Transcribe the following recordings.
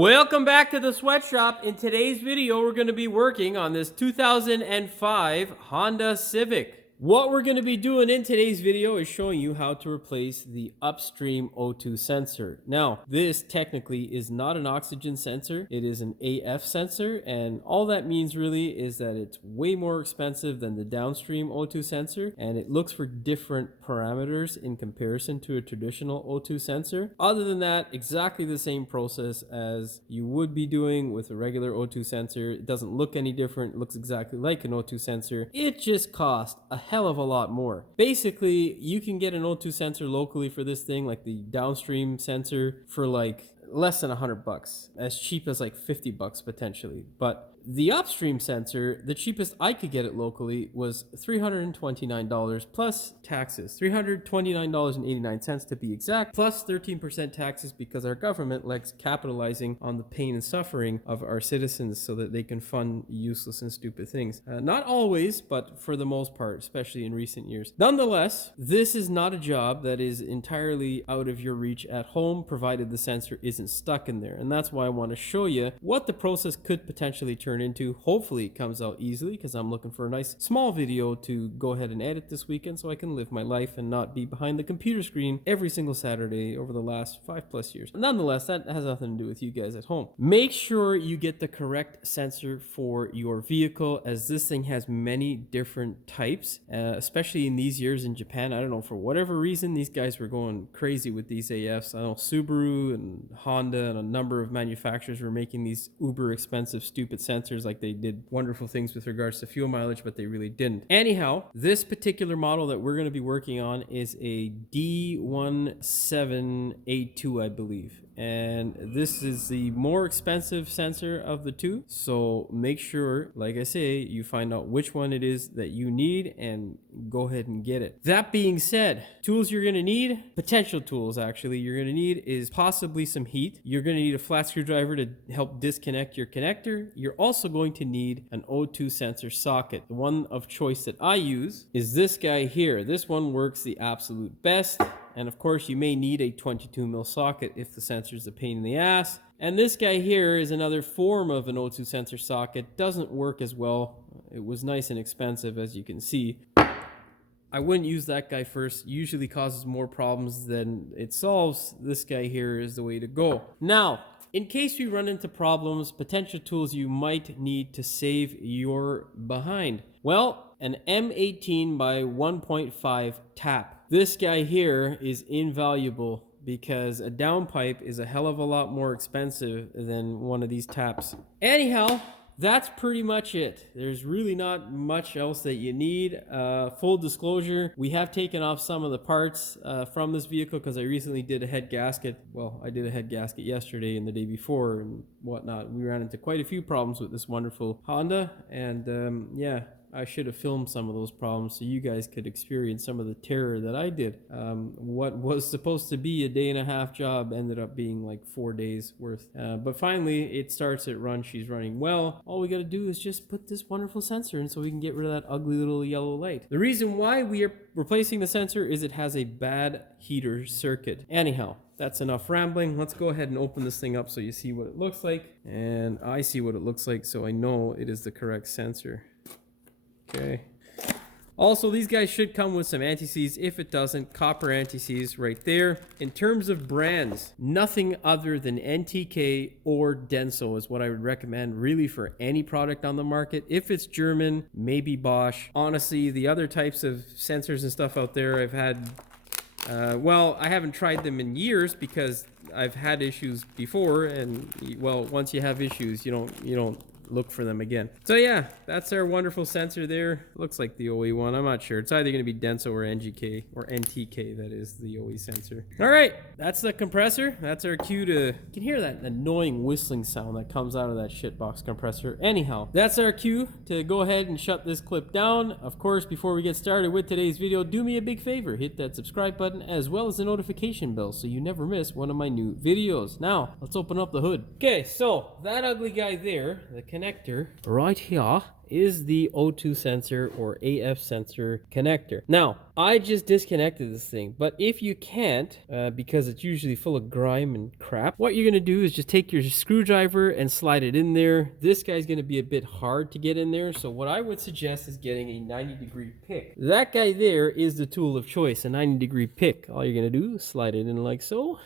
Welcome back to the sweatshop. In today's video, we're going to be working on this 2005 Honda Civic. What we're going to be doing in today's video is showing you how to replace the upstream O2 sensor. Now, this technically is not an oxygen sensor. It is an AF sensor, and all that means really is that it's way more expensive than the downstream O2 sensor, and it looks for different parameters in comparison to a traditional O2 sensor. Other than that, exactly the same process as you would be doing with a regular O2 sensor. It doesn't look any different. It looks exactly like an O2 sensor. It just costs a hell of a lot more. Basically, you can get an O2 sensor locally for this thing, like the downstream sensor, for like less than $100, as cheap as like $50 potentially. But the upstream sensor, the cheapest I could get it locally was $329 plus taxes. $329.89 to be exact, plus 13% taxes, because our government likes capitalizing on the pain and suffering of our citizens so that they can fund useless and stupid things. Not always, but for the most part, especially in recent years. Nonetheless, this is not a job that is entirely out of your reach at home, provided the sensor isn't stuck in there. And that's why I want to show you what the process could potentially turn into. Hopefully it comes out easily, because I'm looking for a nice small video to go ahead and edit this weekend so I can live my life and not be behind the computer screen every single Saturday over the last 5+ years. Nonetheless, that has nothing to do with you guys at home. Make sure you get the correct sensor for your vehicle, as this thing has many different types, especially in these years in Japan. I don't know, for whatever reason, these guys were going crazy with these AFs. I know Subaru and Honda and a number of manufacturers were making these uber expensive stupid sensors, like they did wonderful things with regards to fuel mileage, but they really didn't. Anyhow, this particular model that we're going to be working on is a D1782, I believe. And this is the more expensive sensor of the two. So make sure, like I say, you find out which one it is that you need and go ahead and get it. That being said, tools you're going to need, potential tools actually, you're going to need is possibly some heat. You're going to need a flat screwdriver to help disconnect your connector. You're also going to need an O2 sensor socket. The one of choice that I use is this guy here. This one works the absolute best. And of course, you may need a 22mm socket if the sensor is a pain in the ass. And this guy here is another form of an O2 sensor socket. Doesn't work as well. It was nice and expensive, as you can see. I wouldn't use that guy first. Usually causes more problems than it solves. This guy here is the way to go. Now, in case we run into problems, potential tools you might need to save your behind. Well, an M18 by 1.5 tap. This guy here is invaluable, because a downpipe is a hell of a lot more expensive than one of these taps. Anyhow, that's pretty much it. There's really not much else that you need. Full disclosure, we have taken off some of the parts from this vehicle, because I recently did a head gasket. Well, I did a head gasket yesterday and the day before and whatnot. We ran into quite a few problems with this wonderful Honda, and yeah, I should have filmed some of those problems so you guys could experience some of the terror that I did. What was supposed to be a 1.5-day job ended up being like 4 days worth. But finally, it starts, it runs, she's running well. All we got to do is just put this wonderful sensor in so we can get rid of that ugly little yellow light. The reason why we are replacing the sensor is it has a bad heater circuit. Anyhow, that's enough rambling. Let's go ahead and open this thing up so you see what it looks like. And I see what it looks like, so I know it is the correct sensor. Okay. Also, these guys should come with some anti-seize. If it doesn't, copper anti-seize right there. In terms of brands, nothing other than NTK or Denso is what I would recommend really for any product on the market. If it's German, maybe Bosch. Honestly, the other types of sensors and stuff out there I've had, well, I haven't tried them in years because I've had issues before, and well, once you have issues, you don't look for them again. So yeah, that's our wonderful sensor there. Looks like the OE one. I'm not sure. It's either going to be Denso or NGK, or NTK, that is the OE sensor. All right, that's the compressor. That's our cue to... You can hear that annoying whistling sound that comes out of that shitbox compressor. Anyhow, that's our cue to go ahead and shut this clip down. Of course, before we get started with today's video, do me a big favor. Hit that subscribe button as well as the notification bell so you never miss one of my new videos. Now, let's open up the hood. Okay, so that ugly guy there, the connector right here is the O2 sensor or AF sensor connector. Now, I just disconnected this thing, but if you can't, because it's usually full of grime and crap, what you're gonna do is just take your screwdriver and slide it in there. This guy's gonna be a bit hard to get in there, so what I would suggest is getting a 90-degree pick. That guy there is the tool of choice, a 90-degree pick. All you're gonna do is slide it in like so.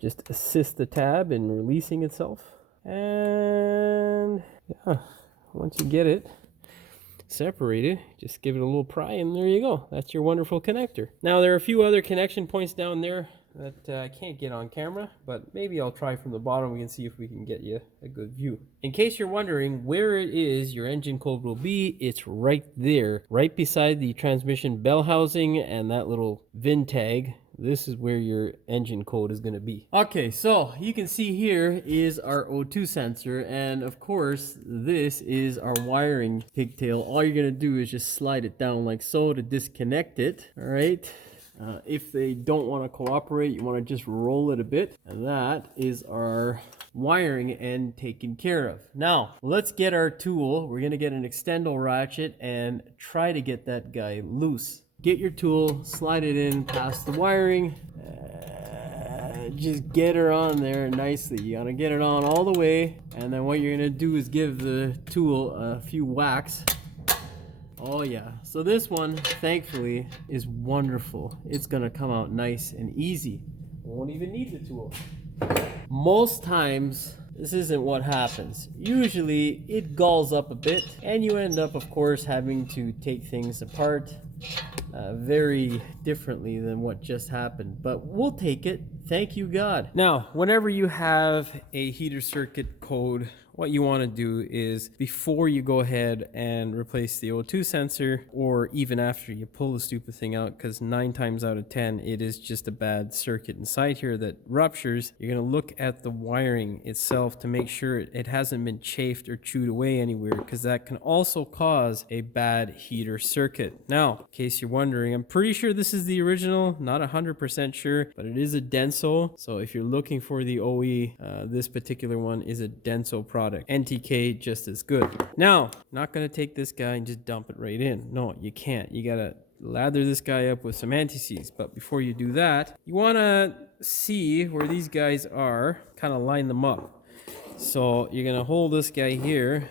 Just assist the tab in releasing itself. And yeah, once you get it separated, just give it a little pry and there you go. That's your wonderful connector. Now there are a few other connection points down there that I can't get on camera, but maybe I'll try from the bottom. We can see if we can get you a good view. In case you're wondering where it is your engine code will be, it's right there, right beside the transmission bell housing and that little VIN tag. This is where your engine code is going to be. Okay, so you can see here is our O2 sensor, and of course this is our wiring pigtail. All you're going to do is just slide it down like so to disconnect it. All right. If they don't want to cooperate, you want to just roll it a bit, and that is our wiring end taken care of. Now let's get our tool. We're going to get an extendo ratchet and try to get that guy loose. Get your tool, slide it in past the wiring, just get her on there nicely. You gotta get it on all the way, and then what you're gonna do is give the tool a few whacks. Oh yeah, so this one thankfully is wonderful. It's gonna come out nice and easy. Won't even need the tool. Most times this isn't what happens. Usually it galls up a bit and you end up of course having to take things apart very differently than what just happened, but we'll take it. Thank you God. Now whenever you have a heater circuit code, what you want to do is before you go ahead and replace the O2 sensor, or even after you pull the stupid thing out, because 9 times out of 10 it is just a bad circuit inside here that ruptures, you're going to look at the wiring itself to make sure it hasn't been chafed or chewed away anywhere, because that can also cause a bad heater circuit. Now, in case you're wondering, I'm pretty sure this is the original, not 100% sure, but it is a Denso. So if you're looking for the OE, this particular one is a Denso product. NTK just as good. Now, not gonna take this guy and just dump it right in. No, you can't. You gotta lather this guy up with some anti-seize. But before you do that, you wanna see where these guys are, kind of line them up. So you're gonna hold this guy here,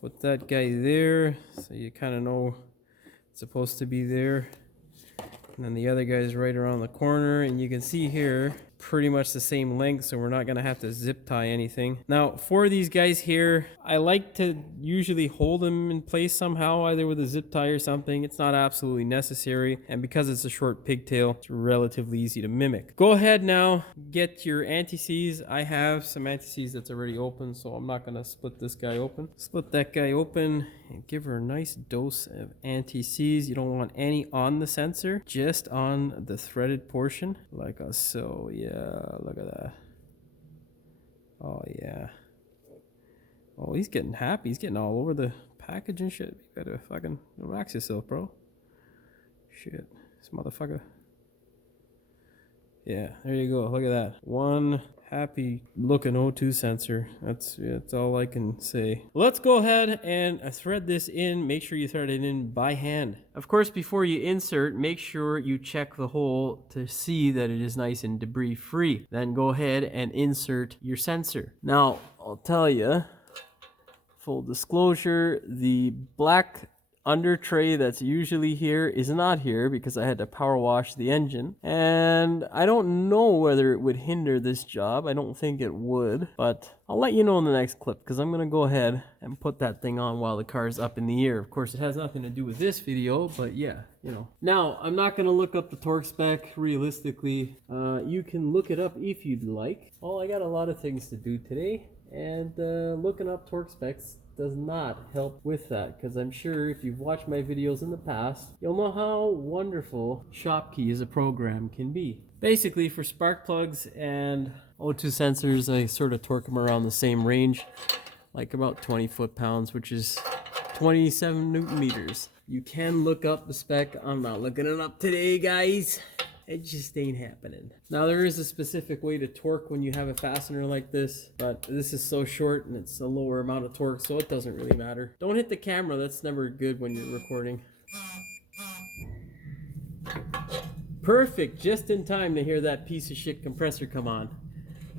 put that guy there, so you kind of know it's supposed to be there. And then the other guy is right around the corner, and you can see here pretty much the same length, so we're not going to have to zip tie anything. Now for these guys here, I like to usually hold them in place somehow, either with a zip tie or something. It's not absolutely necessary, and because it's a short pigtail, it's relatively easy to mimic. Go ahead now, get your anti-seize. I have some anti-seize that's already open, so I'm not going to split this guy open. Split that guy open and give her a nice dose of anti-seize. You don't want any on the sensor, just on the threaded portion like so. Yeah, look at that. Oh yeah. Oh, he's getting happy. He's getting all over the package and shit. You better fucking relax yourself, bro. Shit, this motherfucker. Yeah, there you go. Look at that. One happy looking O2 sensor. That's all I can say. Let's go ahead and thread this in. Make sure you thread it in by hand. Of course, before you insert, make sure you check the hole to see that it is nice and debris free. Then go ahead and insert your sensor. Now, I'll tell you, full disclosure, the black under tray that's usually here is not here because I had to power wash the engine, and I don't know whether it would hinder this job. I don't think it would, but I'll let you know in the next clip, because I'm gonna go ahead and put that thing on while the car is up in the air. Of course, it has nothing to do with this video, but yeah, you know. Now, I'm not gonna look up the torque spec realistically. You can look it up if you'd like. I got a lot of things to do today, and looking up torque specs does not help with that, because I'm sure if you've watched my videos in the past, you'll know how wonderful Shopkey as a program can be. Basically, for spark plugs and O2 sensors, I sort of torque them around the same range, like about 20 foot-pounds, which is 27 Newton meters. You can look up the spec. I'm not looking it up today, guys. It just ain't happening. Now there is a specific way to torque when you have a fastener like this, but this is so short and it's a lower amount of torque, so it doesn't really matter. Don't hit the camera, that's never good when you're recording. Perfect, just in time to hear that piece of shit compressor come on.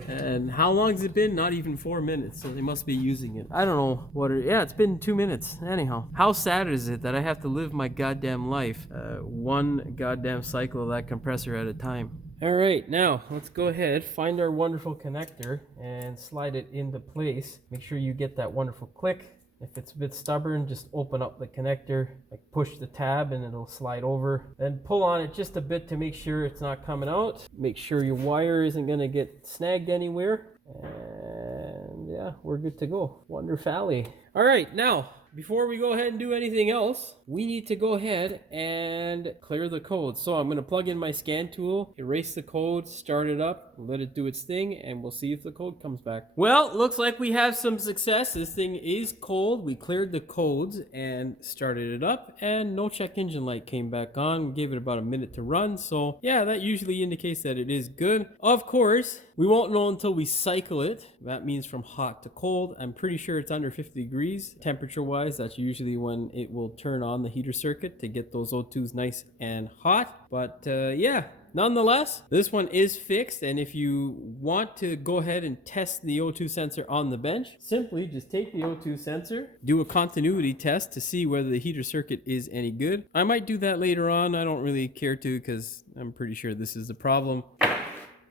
And how long has it been? Not even 4 minutes, so they must be using it. I don't know what it, yeah, it's been 2 minutes. Anyhow, how sad is it that I have to live my goddamn life one goddamn cycle of that compressor at a time? All right, now let's go ahead, find our wonderful connector and slide it into place. Make sure you get that wonderful click. If it's a bit stubborn, just open up the connector, like push the tab and it'll slide over. Then pull on it just a bit to make sure it's not coming out. Make sure your wire isn't gonna get snagged anywhere. And yeah, we're good to go. Wonderfully. All right, now, before we go ahead and do anything else, we need to go ahead and clear the code. So I'm going to plug in my scan tool, erase the code, start it up, let it do its thing, and we'll see if the code comes back. Well, looks like we have some success. This thing is cold. We cleared the codes and started it up, and no check engine light came back on. We gave it about a minute to run. So yeah, that usually indicates that it is good. Of course, we won't know until we cycle it. That means from hot to cold. I'm pretty sure it's under 50 degrees temperature wise. That's usually when it will turn on the heater circuit to get those O2s nice and hot. But yeah, nonetheless, this one is fixed. And if you want to go ahead and test the O2 sensor on the bench, simply just take the O2 sensor, do a continuity test to see whether the heater circuit is any good. I might do that later on. I don't really care to because I'm pretty sure this is the problem.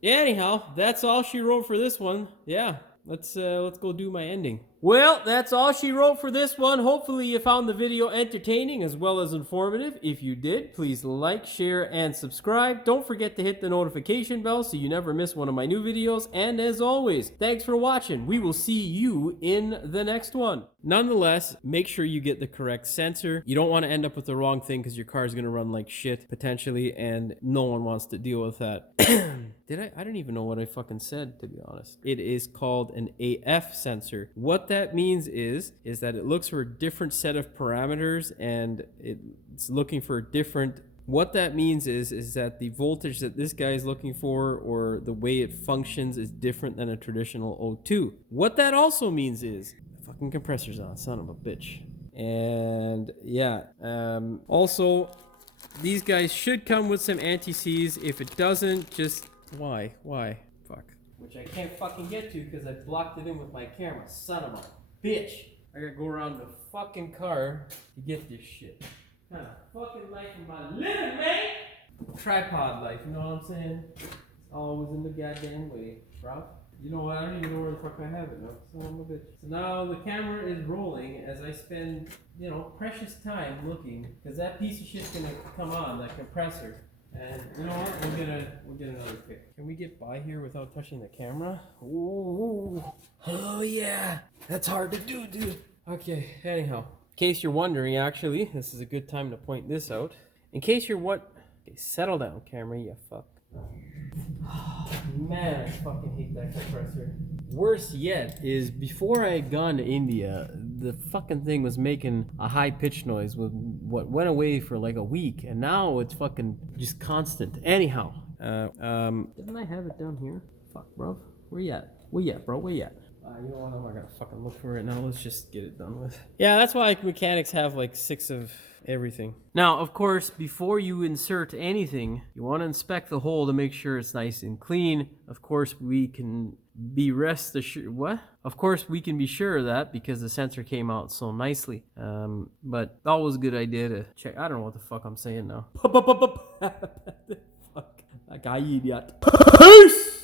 Yeah, anyhow, that's all she wrote for this one. Yeah, let's go do my ending. Well, that's all she wrote for this one. Hopefully you found the video entertaining as well as informative. If you did, please like, share, and subscribe. Don't forget to hit the notification bell so you never miss one of my new videos. And as always, thanks for watching. We will see you in the next one. Nonetheless, make sure you get the correct sensor. You don't want to end up with the wrong thing because your car is going to run like shit, potentially, and no one wants to deal with that. I don't even know what I fucking said, to be honest. It is called an AF sensor. What that means is that it looks for a different set of parameters and it's looking for a different. What that means is that the voltage that this guy is looking for or the way it functions is different than a traditional O2. What that also means is the fucking compressor's on, son of a bitch. And yeah, also these guys should come with some anti-seize. If it doesn't, just why? Fuck. Which I can't fucking get to because I blocked it in with my camera. Son of a bitch. I gotta go around the fucking car to get this shit. What kind of fucking life am I living, man? Tripod life, you know what I'm saying? It's always in the goddamn way, bro. You know what? I don't even know where the fuck I have it now. Son of a bitch. So now the camera is rolling as I spend, precious time looking because that piece of shit's gonna come on, that compressor. And you know what? We'll get another pick. Can we get by here without touching the camera? Ooh. Oh yeah. That's hard to do, dude. Okay, anyhow. In case you're wondering, actually, this is a good time to point this out. In case you're okay, settle down, camera, you fuck. Man, I fucking hate that compressor. Worse yet is before I had gone to India, the fucking thing was making a high pitch noise with what went away for like a week, and now it's fucking just constant. Anyhow, didn't I have it down here? Fuck, bro. Where you at, bro? Where you at? You know what? I'm not gonna fucking look for it now. Let's just get it done with. Yeah, that's why mechanics have like 6 of everything. Now, of course, before you insert anything, you want to inspect the hole to make sure it's nice and clean. Of course, we can be Of course, we can be sure of that because the sensor came out so nicely. But always a good idea to check. I don't know what the fuck I'm saying now. Fuck. Like I idiot. Peace!